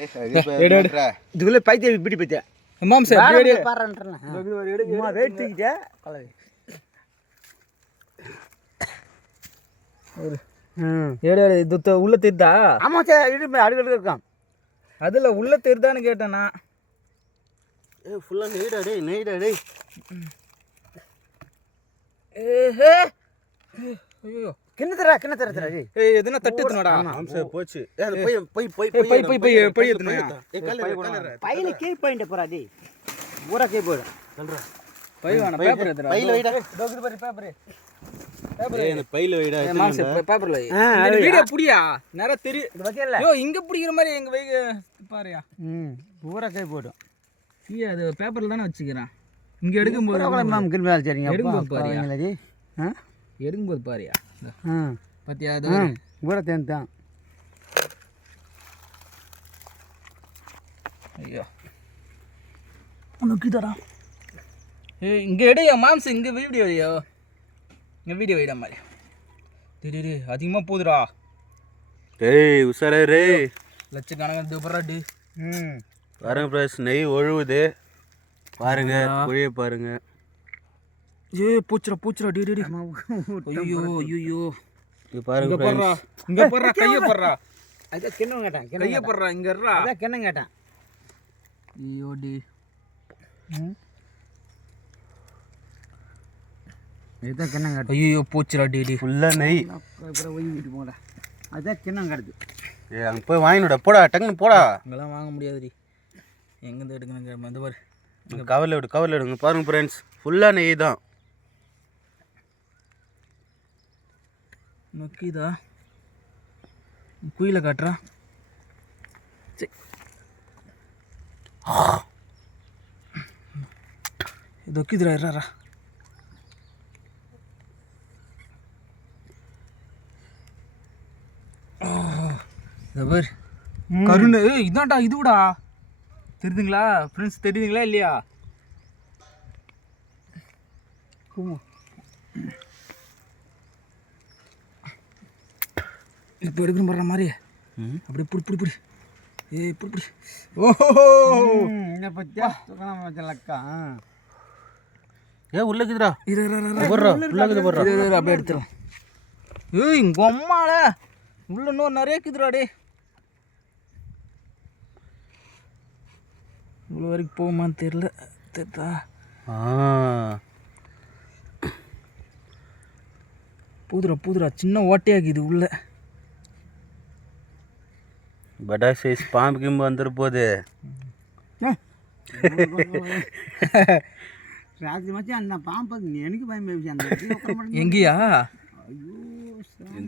இதுக்குள்ள பைத்தியம் இப்படி பைத்தியா மாம்ச அப்படியே பாறன்றலாம் எடுமா வெயிட் தூக்கிட்டே கலவை ஏடே இது உள்ள தெரிதா ஆமா சார் இடு அடுக்கு இருக்கான் அதுல உள்ள தெரிதான்னு கேட்டேன் நான் ஃபுல்லா நெய்டா டேய் ஏஹே ஐயோ கிண்ண தர ஏய் எதுனா தட்டுதுனடா மாம்ச போச்சு போய் எதுனா பையில கீ பாயிண்ட் போறா டேய் பூரா கீ போடு சொல்றா பை வேணா பேப்பர் எதுடா பையில வைடா டோக்குது பாரு பேப்பர் ஏய் பையில வைடா மாம்ச பேப்பர்ல இந்த வீடியோ புடியா நேரா தெரி வைக்கல யோ இங்க புடிக்கிற மாதிரி எங்க வை பாருயா பூரா கீ போடு நீ அது பேப்பர்ல தான வச்சிக்கறான் இங்க எடுக்கும்போது மாம் கில் மேல சரிங்க எடுக்கும்போது பாருயா எடுக்கும்போது பாருயா பத்தியா அது பூரா தேன்தான் ஐயோ உனக்கு தரா ஏய் இங்க எடையா மாம்ஸ் இங்க வீடியோ வையோ இங்க வீடியோ வைடா மாதிரி டேய் அதிகமா போதுடா டேய் உசாரே ரே லட்சக்கணக்கான துபராடி பாருங்க பிரஸ் நெய் ஒழுவுது பாருங்க குழிய பாருங்க ஏய் பூச்சுடா டேய் ஐயோ இங்க பாருங்க இங்க போறா கைய போறா அத கிண்ணம் கேட்டான் கைய போறா இங்க இருடா அத கிண்ணம் கேட்டான் ஐயோ டி இத கிண்ணம் கேட்டான் ஐயோ பூச்சுடா டேய் ஃபுல்லா நெய் அப்புறம் போய் வீட்டு போடா அத கிண்ணம் கேடுது ஏய் அங்க போய் வாங்கிடுடா போடா டக்குன்னு போடா அங்கலாம் வாங்க முடியாது டி எங்க இருந்து எடுக்கணும் இந்த பாரு கவர்ல எடுங்க பாருங்க फ्रेंड्स ஃபுல்லா நெய் தான் நக்கிதா குயில காட்றா இதொக்கிதுரா இருடா பாரு கருணு இதான்டா இதுடா தெரியுதுங்களா ஃப்ரெண்ட்ஸ் தெரியுதுங்களா இல்லையா இப்போ எடுக்கணும் போடுற மாதிரி அப்படியே புடி ஏய் புடி ஓஹோ என்ன பத்தியா லக்கா ஏ உள்ளக்குதுடா அப்படியே எடுத்துறேன் ஏய் இங்க அம்மால உள்ள இன்னும் நிறைய இருக்குதுடா டே இவ்வளோ வரைக்கும் போகுமான்னு தெரியல தெரிதா பூதுரா சின்ன ஓட்டையாக்குது உள்ள படா சைஸ் பாம்பு கிம்பு வந்துட போகுது ராஜி மச்சான் அந்த பாம்பு எனக்கு பயம் எங்கயா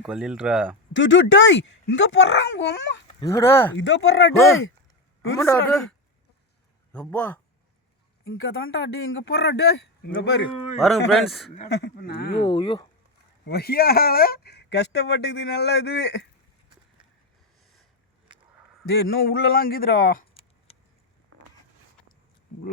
கொல்லில்ரா டேய் இங்க போறாங்க அம்மா இதோடா இதோ போறா டேய் ஆமாடா டேய் அப்பா இங்க தான்டா டேய் இங்க போறா டேய் இங்க பாரு பாருங்க फ्रेंड्स ஐயோ வையால கஷ்டப்பட்டுது நல்லா இது டேய் இன்னும் உள்ளலாம் இருக்குதுடா